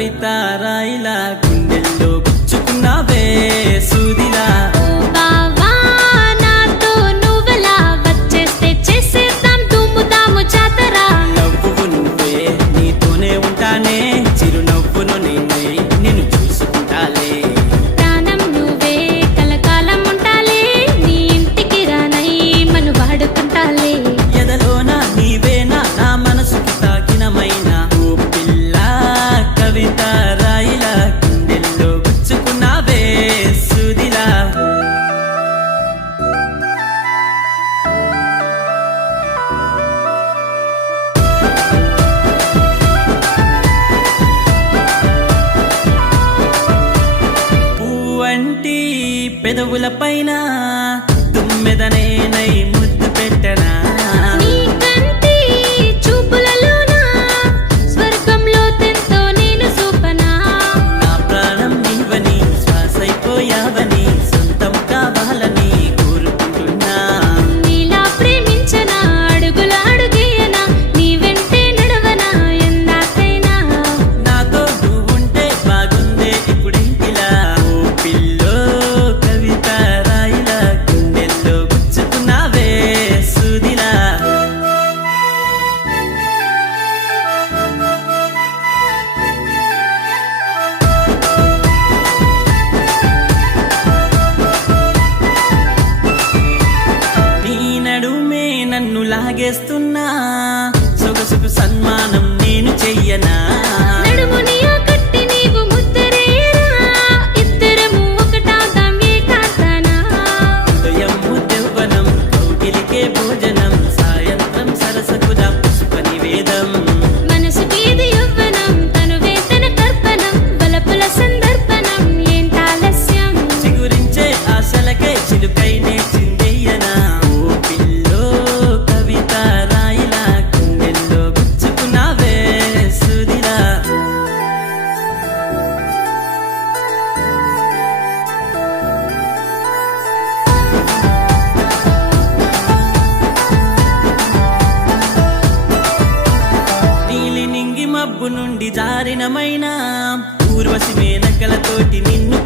కవిత రాయిలా గుండెల్లో గుచ్చుకున్నావే సూదిలా బావా నాతో నువ్వెలా వచ్చేస్తే చేసేద్దాం తుమ్ముదాము జాతర నవ్వు నువ్వే నీతోనే ఉంటానే చిరునవ్వును నేనే నిన్ను చూసుకుంటాలే ప్రాణం నువ్వే కలకాలం ఉంటాలే నీ ఇంటికి రానై మను వాడుకుంటాలే ఎదలోన నీవేనా నా మనసుకి తాకినమైన ఓ పిల్ల కవిత రాయిలా గుండెల్లో గుచ్చుకున్నావే సూదిలా పువ్వంటి పెదవుల పైన తుమ్మెదనేనై ముద్దు పెట్టనా నీ కంటి చూపులలోన స్వర్గంలో తెంతో నేను చూపనా నా ప్రాణం నీవని శ్వాసైపోయావని సొంతం కావాలని కోరుకుంటున్నా నీలా ప్రేమించనా అడుగుల అడుగేయనా నీ వెంటే నడవనా ఎందాకైనా నాతో నువ్వుంటే బాగుందే ఇప్పుడేంటిలా ఓ పిల్లో కవిత రాయిలా గుండెల్లో గుచ్చుకున్నావే సూదిలా నీ నడుమే నన్ను లాగేస్తున్నా సొగసుకు సన్మానం నేను చెయ్యనా నడుముని కట్టి నీవు ముద్దరేరా ఇద్దరము ఒకటాదాం ఏకాంతానా ఉదయం ఉద్యవనం కౌగిలికే భోజనం సాయంత్రం సరసకుదా పుష్ప నివేదం మనసుకేది యవ్వనం తనువే తన కర్పణం బలపుల సందర్పణం ఏంటాలస్యం చిగురించే ఆశలకే చిలుకైనే చిందెయ్యనా ఓ పిల్లో కవిత రాయిలా గుండెల్లో గుచ్చుకున్నావే సూదిలా నీలి నింగి మబ్బు నుండి జారినమైనా ఊర్వశి మేనకలతోటి నిన్ను